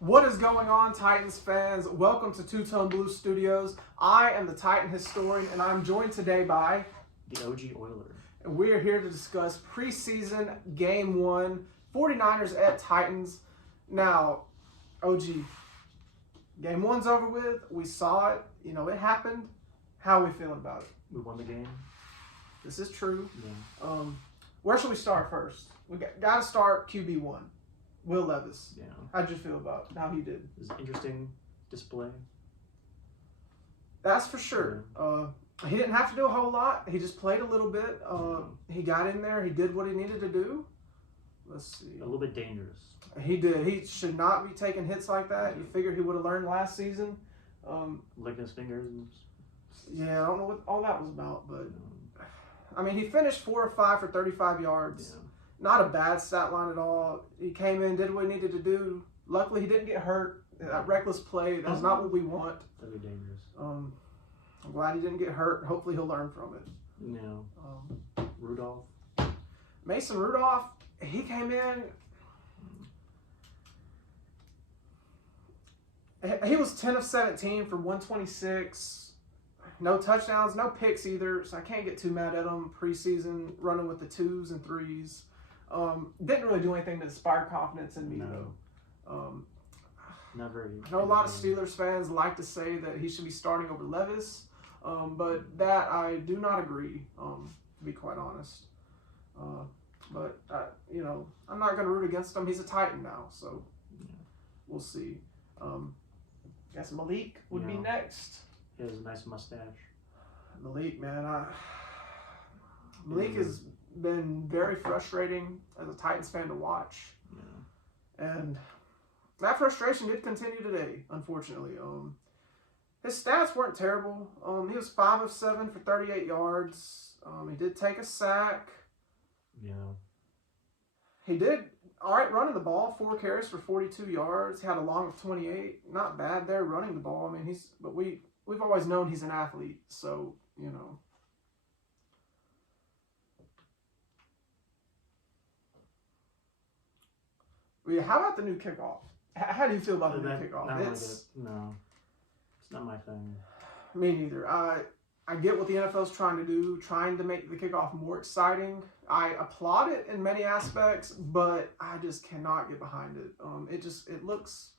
What is going on, Titans fans? Welcome to Two Tone Blue Studios. I am the Titan historian, and I'm joined today by the OG Oiler. And we are here to discuss preseason game 1, 49ers at Titans. Now, OG, game 1's over with. We saw it. It happened. How are we feeling about it? We won the game. This is true. Yeah. Where should we start first? We got to start QB1. Will Levis. Yeah. How'd you feel about how he did? It was an interesting display. That's for sure. He didn't have to do a whole lot. He just played a little bit. He got in there. He did what he needed to do. Let's see. A little bit dangerous. He did. He should not be taking hits like that. You figured he would have learned last season. Licking his fingers. Yeah, I don't know what all that was about, but I mean, he finished 4 or 5 for 35 yards. Yeah. Not a bad stat line at all. He came in, did what he needed to do. Luckily, he didn't get hurt. That reckless play, that's not what we want. That'd be dangerous. I'm glad he didn't get hurt. Hopefully, he'll learn from it. Yeah. Rudolph. Mason Rudolph, he came in. He was 10 of 17 for 126. No touchdowns, no picks either, so I can't get too mad at him. Preseason, running with the 2s and 3s. Didn't really do anything to inspire confidence in me, though. Not very. I know a lot of Steelers fans like to say that he should be starting over Levis, but that I do not agree, to be quite honest. But I'm not going to root against him. He's a Titan now, so we'll see. Guess Malik would be next. He has a nice mustache. Malik, man, Malik has been very frustrating as a Titans fan to watch. Yeah. And that frustration did continue today, unfortunately. His stats weren't terrible. He was 5 of 7 for 38 yards. He did take a sack. Yeah. He did all right running the ball, 4 carries for 42 yards. He had a long of 28. Not bad there running the ball. I mean, we've always known he's an athlete, so, Yeah, how about the new kickoff? How do you feel about the new kickoff? It's not my thing. Me neither. I get what the NFL's trying to do, trying to make the kickoff more exciting. I applaud it in many aspects, but I just cannot get behind it. It looks,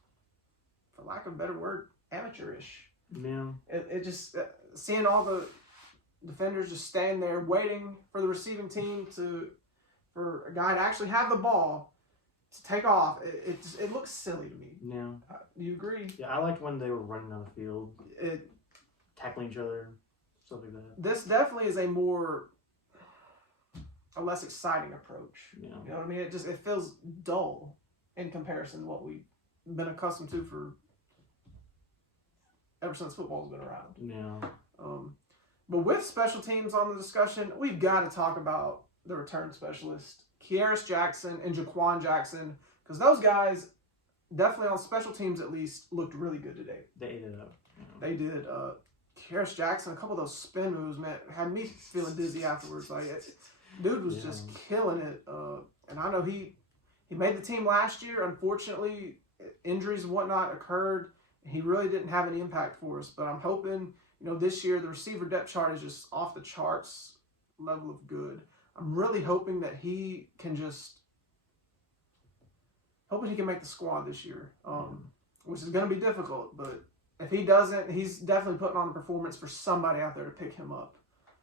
for lack of a better word, amateurish. Yeah. It just, seeing all the defenders just stand there waiting for the receiving team for a guy to actually have the ball to take off, it looks silly to me. Yeah. Do you agree? Yeah, I liked when they were running on the field, tackling each other, stuff like that. This definitely is a less exciting approach. Yeah. You know what I mean? It feels dull in comparison to what we've been accustomed to for ever since football's been around. Yeah. But with special teams on the discussion, we've got to talk about the return specialist, Kearis Jackson and Jaquan Jackson, because those guys, definitely on special teams at least, looked really good today. They ate it up. Yeah. They did. Kearis Jackson, a couple of those spin moves, man, had me feeling dizzy afterwards. Dude was just killing it. And I know he made the team last year. Unfortunately, injuries and whatnot occurred. He really didn't have any impact for us. But I'm hoping, this year the receiver depth chart is just off the charts level of good. I'm really hoping that he can make the squad this year, which is going to be difficult. But if he doesn't, he's definitely putting on a performance for somebody out there to pick him up.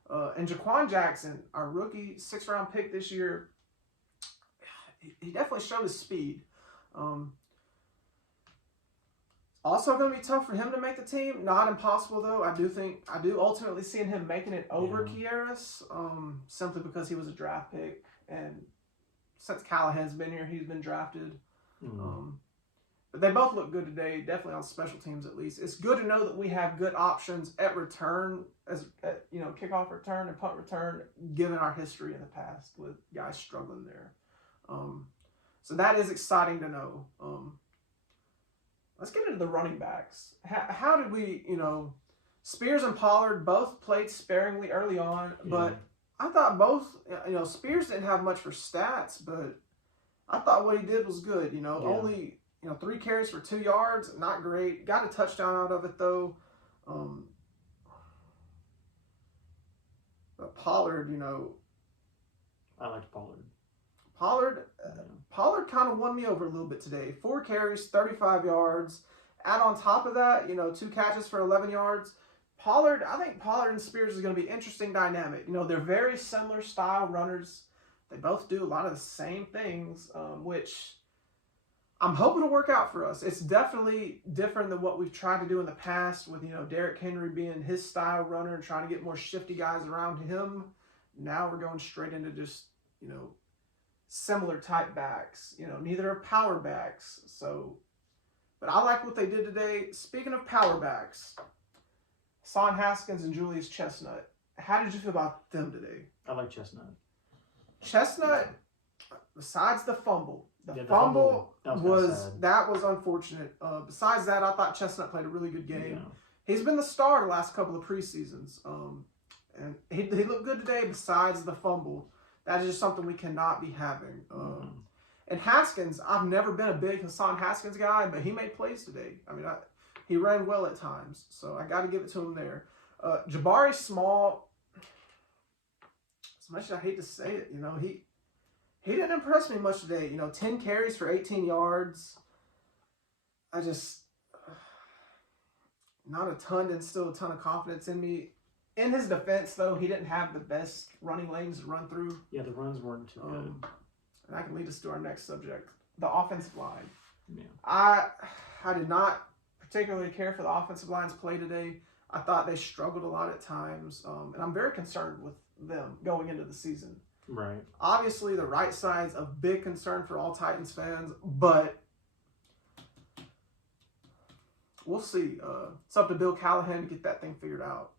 And Jaquan Jackson, our rookie 6th-round pick this year, he definitely showed his speed. Also going to be tough for him to make the team. Not impossible, though. I do ultimately see him making it over Kearis, simply because he was a draft pick. And since Callahan's been here, he's been drafted. Mm-hmm. But they both look good today, definitely on special teams at least. It's good to know that we have good options at return, kickoff return and punt return, given our history in the past with guys struggling there. So that is exciting to know. Let's get into the running backs. How did we, Spears and Pollard both played sparingly early on, but I thought both, Spears didn't have much for stats, but I thought what he did was good. Only 3 carries for 2 yards, not great. Got a touchdown out of it though. But Pollard, I liked Pollard. Pollard kind of won me over a little bit today. 4 carries, 35 yards. Add on top of that, 2 catches for 11 yards. I think Pollard and Spears is going to be an interesting dynamic. They're very similar style runners. They both do a lot of the same things, which I'm hoping to work out for us. It's definitely different than what we've tried to do in the past with, Derrick Henry being his style runner and trying to get more shifty guys around him. Now we're going straight into just, similar type backs. Neither are power backs. But I like what they did today. Speaking of power backs, Hassan Haskins and Julius Chestnut. How did you feel about them today? I like Chestnut. Chestnut, besides the fumble, the fumble was unfortunate. Besides that, I thought Chestnut played a really good game. Yeah. He's been the star the last couple of preseasons, and he looked good today. Besides the fumble, that is just something we cannot be having. And Haskins, I've never been a big Hassan Haskins guy, but he made plays today. I mean, he ran well at times, so I got to give it to him there. Jabari Small, as much as I hate to say it, he didn't impress me much today. 10 carries for 18 yards. Not a ton, and still a ton of confidence in me. In his defense, though, he didn't have the best running lanes to run through. Yeah, the runs weren't too good. And that can lead us to our next subject, the offensive line. Yeah. I did not particularly care for the offensive line's play today. I thought they struggled a lot at times, and I'm very concerned with them going into the season. Right. Obviously, the right side's a big concern for all Titans fans, but we'll see. It's up to Bill Callahan to get that thing figured out.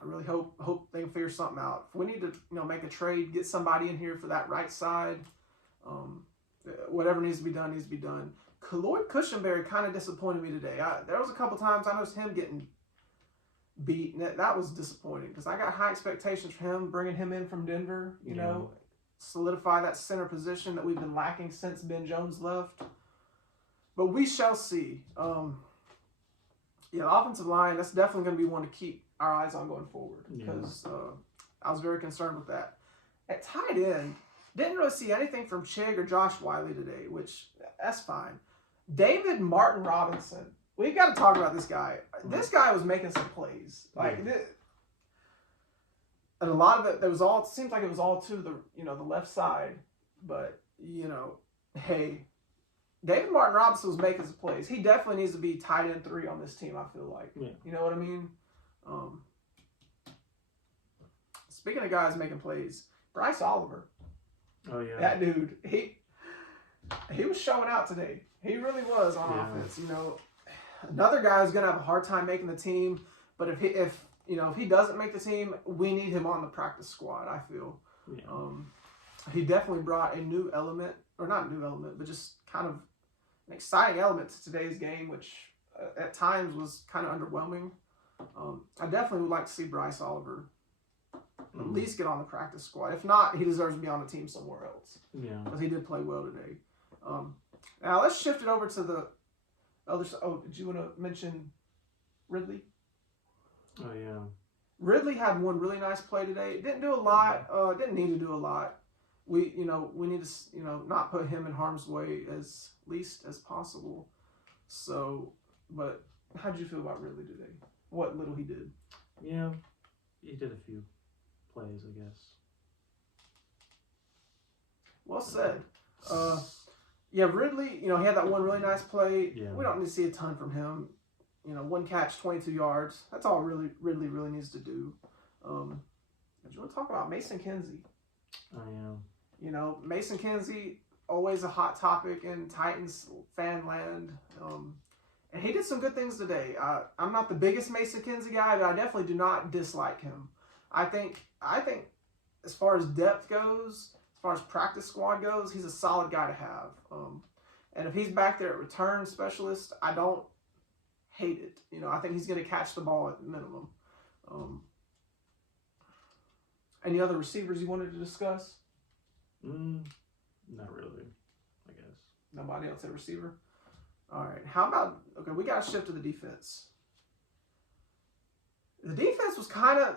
I really hope they can figure something out. If we need to, make a trade, get somebody in here for that right side. Whatever needs to be done needs to be done. Khalid Cushenberry kind of disappointed me today. There was a couple times I noticed him getting beat, and that was disappointing because I got high expectations for him, bringing him in from Denver. Solidify that center position that we've been lacking since Ben Jones left. But we shall see. The offensive line, that's definitely going to be one to keep our eyes on going forward because I was very concerned with that. At tight end, didn't really see anything from Chig or Josh Wiley today, which that's fine. David Martin Robinson, we've got to talk about this guy. This guy was making some plays, and a lot of it seems like it was all to the left side, but hey, David Martin Robinson was making some plays. He definitely needs to be tight end 3 on this team, I feel like. Yeah. You know what I mean? Speaking of guys making plays, Bryce Oliver. Oh, yeah. That dude, he was showing out today. He really was on offense. Another guy who's going to have a hard time making the team, but if he doesn't make the team, we need him on the practice squad, I feel. Yeah. He definitely brought a new element, or not a new element, but just kind of an exciting element to today's game, which at times was kind of underwhelming. I definitely would like to see Bryce Oliver at least get on the practice squad. If not, he deserves to be on the team somewhere else. Yeah. Because he did play well today. Now let's shift it over to the other side. Oh, did you want to mention Ridley? Oh, yeah. Ridley had one really nice play today. Didn't do a lot. Didn't need to do a lot. We need to, not put him in harm's way as least as possible. So, but how did you feel about Ridley today? What little he did? Yeah, he did a few plays, I guess. Well said. Ridley, he had that one really nice play. Yeah. We don't need to see a ton from him. 1 catch, 22 yards. That's all Ridley really needs to do. Do you want to talk about Mason Kinsey? Oh, yeah. Mason Kinsey, always a hot topic in Titans fan land. And he did some good things today. I'm not the biggest Mason Kinsey guy, but I definitely do not dislike him. I think as far as depth goes, as far as practice squad goes, he's a solid guy to have. And if he's back there at return specialist, I don't hate it. I think he's going to catch the ball at the minimum. Any other receivers you wanted to discuss? Not really, I guess. Nobody else at receiver? All right. How about, okay, we got to shift to the defense. The defense was kind of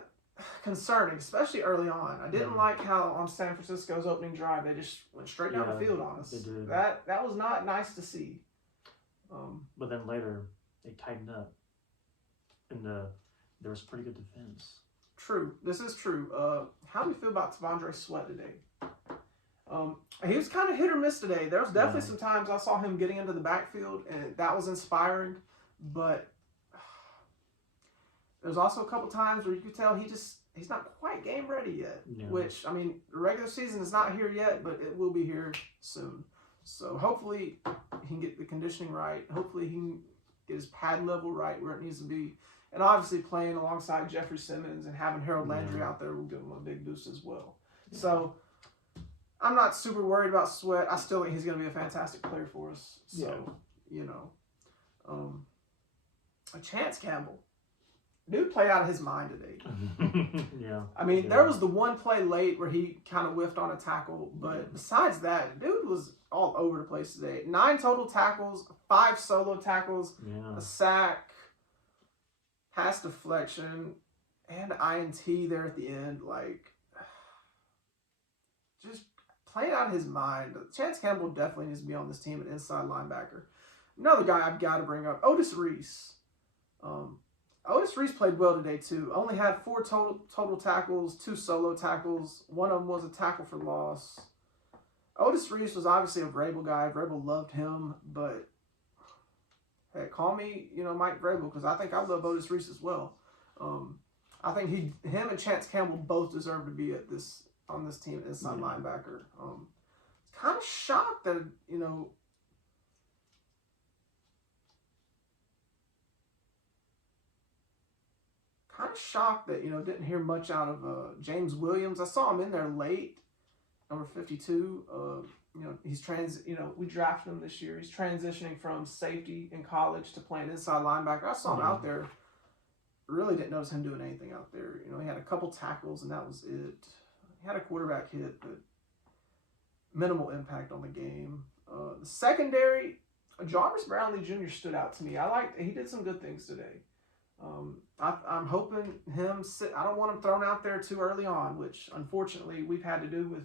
concerning, especially early on. I didn't like how on San Francisco's opening drive, they just went straight down the field on us. They did. That was not nice to see. But then later, they tightened up. And there was pretty good defense. True. This is true. How do you feel about T'Vondre Sweat today? He was kind of hit or miss today. There was definitely some times I saw him getting into the backfield, and that was inspiring. But there's also a couple times where you could tell he's not quite game ready yet. Yeah. Which, I mean, the regular season is not here yet, but it will be here soon. So hopefully he can get the conditioning right. Hopefully he can get his pad level right where it needs to be. And obviously playing alongside Jeffrey Simmons and having Harold Landry out there will give him a big boost as well. Yeah. So I'm not super worried about Sweat. I still think he's going to be a fantastic player for us. So, Chance Campbell. Dude played out of his mind today. I mean, there was the one play late where he kind of whiffed on a tackle, but besides that, dude was all over the place today. 9 total tackles, 5 solo tackles, a sack, pass deflection, and INT there at the end. Like, just playing out of his mind. Chance Campbell definitely needs to be on this team, an inside linebacker. Another guy I've got to bring up, Otis Reese. Otis Reese played well today, too. Only had 4 total tackles, 2 solo tackles. One of them was a tackle for loss. Otis Reese was obviously a Vrabel guy. Vrabel loved him, but hey, call me, Mike Vrabel, because I think I love Otis Reese as well. I think him and Chance Campbell both deserve to be on this team, inside linebacker. Kind of shocked that, didn't hear much out of James Williams. I saw him in there late, number 52. We drafted him this year. He's transitioning from safety in college to playing inside linebacker. I saw him out there. Really didn't notice him doing anything out there. He had a couple tackles and that was it. He had a quarterback hit, but minimal impact on the game. The secondary, Jarvis Brownlee Jr. stood out to me. He did some good things today. I'm hoping I don't want him thrown out there too early on, which unfortunately we've had to do with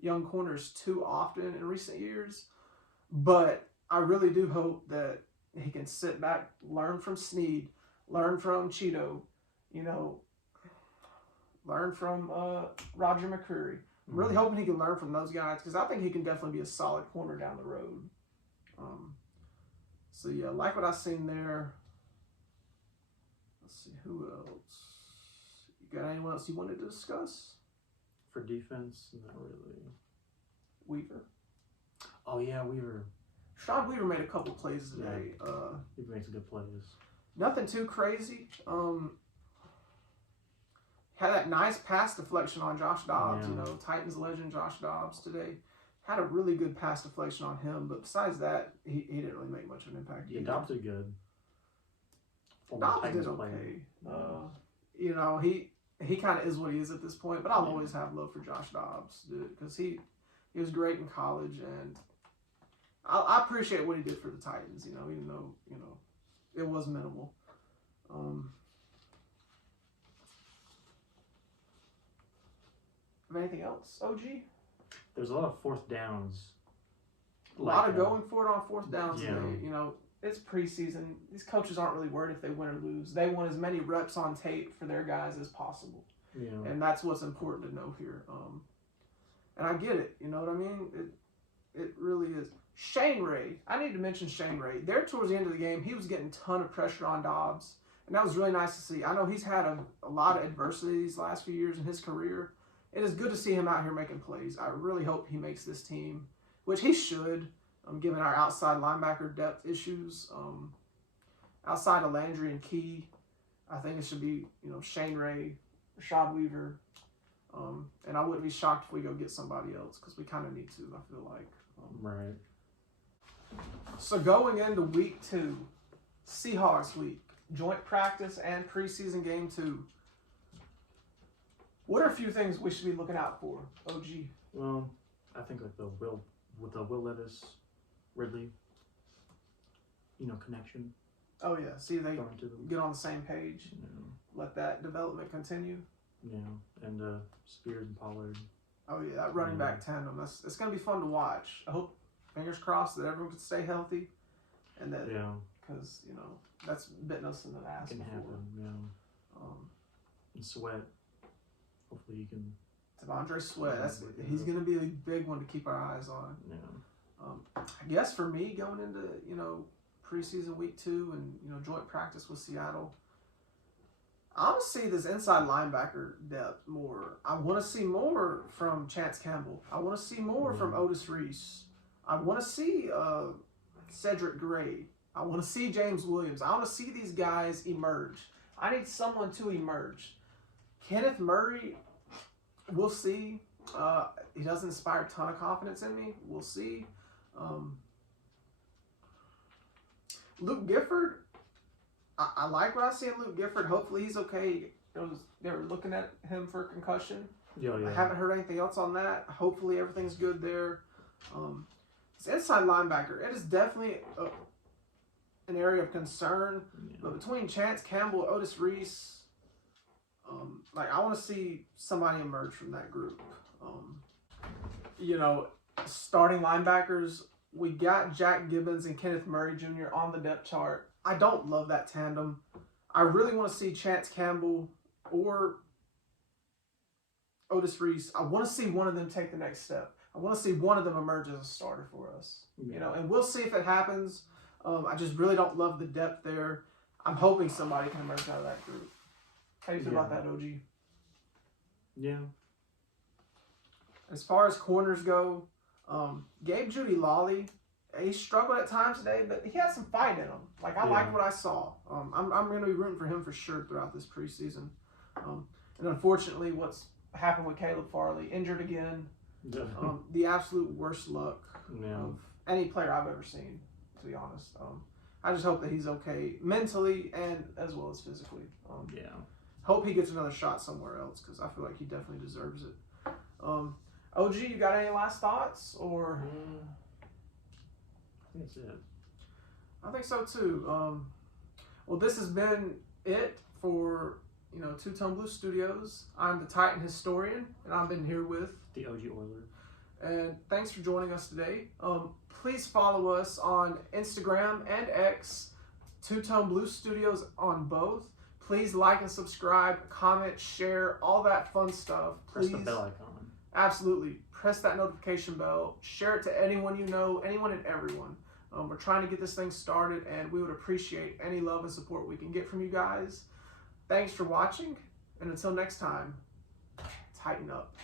young corners too often in recent years. But I really do hope that he can sit back, learn from Snead, learn from Cheeto, learn from Roger McCreary. I'm really hoping he can learn from those guys because I think he can definitely be a solid corner down the road. Like what I've seen there. Let's see, who else? You got anyone else you wanted to discuss? For defense, not really. Weaver. Oh, yeah, Weaver. Sean Weaver made a couple plays today. He makes good plays. Nothing too crazy. Had that nice pass deflection on Josh Dobbs. Titans legend Josh Dobbs today. Had a really good pass deflection on him, but besides that, he didn't really make much of an impact. Yeah, Dobbs did good. Dobbs did okay. He kind of is what he is at this point, but I'll always have love for Josh Dobbs, dude, because he was great in college, and I appreciate what he did for the Titans, even though, it was minimal. Anything else, OG? There's a lot of fourth downs. A lot of going for it on fourth downs today. It's preseason. These coaches aren't really worried if they win or lose. They want as many reps on tape for their guys as possible. Yeah. And that's what's important to know here. And I get it. You know what I mean? It really is. Shane Ray. I need to mention Shane Ray. There towards the end of the game, he was getting a ton of pressure on Dobbs. And that was really nice to see. I know he's had a lot of adversity these last few years in his career. It is good to see him out here making plays. I really hope he makes this team, which he should. Given our outside linebacker depth issues, outside of Landry and Key, I think it should be, Shane Ray, Rashad Weaver, and I wouldn't be shocked if we go get somebody else because we kind of need to, I feel like. Right. So going into week 2, Seahawks week, joint practice and preseason game 2. What are a few things we should be looking out for, OG? Well, I think like with the Will Levis Ridley, connection. Oh yeah, see they Going to them. get on the same page. Let that development continue. Yeah, and Spears and Pollard. Oh yeah, that running back tandem. It's gonna be fun to watch. I hope, fingers crossed, that everyone can stay healthy, and that because that's bitten us in the ass Can before. happen. Yeah. And Sweat. Hopefully he can. Devondre Sweat. He's gonna be a big one to keep our eyes on. Yeah. I guess for me going into preseason week 2 and joint practice with Seattle, I want to see this inside linebacker depth more. I want to see more from Chance Campbell. I want to see more from Otis Reese. I want to see Cedric Gray. I want to see James Williams. I want to see these guys emerge. I need someone to emerge. Kenneth Murray, we'll see. He doesn't inspire a ton of confidence in me. We'll see. Luke Gifford, I like what I see in Luke Gifford. Hopefully he's okay. They were looking at him for a concussion. Yeah. I haven't heard anything else on that. Hopefully everything's good there. It's inside linebacker. It is definitely an area of concern. Yeah. But between Chance Campbell, Otis Reese, I want to see somebody emerge from that group. Starting linebackers, we got Jack Gibbons and Kenneth Murray Jr. on the depth chart. I don't love that tandem. I really want to see Chance Campbell or Otis Reese. I want to see one of them take the next step. I want to see one of them emerge as a starter for us. Yeah. And we'll see if it happens. I just really don't love the depth there. I'm hoping somebody can emerge out of that group. How do you feel about that, OG? Yeah. As far as corners go, Gabe Judy-Lawley, he struggled at times today, but he had some fight in him. I liked what I saw. I'm going to be rooting for him for sure throughout this preseason. And unfortunately, what's happened with Caleb Farley, injured again. The absolute worst luck of any player I've ever seen, to be honest. I just hope that he's okay mentally and as well as physically. Hope he gets another shot somewhere else because I feel like he definitely deserves it. OG, you got any last thoughts? Or I think that's it. I think so too. Well, this has been it for Two Tone Blue Studios. I'm the Titan Historian, and I've been here with the OG Oiler. And thanks for joining us today. Please follow us on Instagram and X, Two Tone Blue Studios on both. Please like and subscribe, comment, share, all that fun stuff. Please. Press the bell icon. Absolutely. Press that notification bell. Share it to anyone you know, anyone and everyone. We're trying to get this thing started, and we would appreciate any love and support we can get from you guys. Thanks for watching, and until next time, tighten up.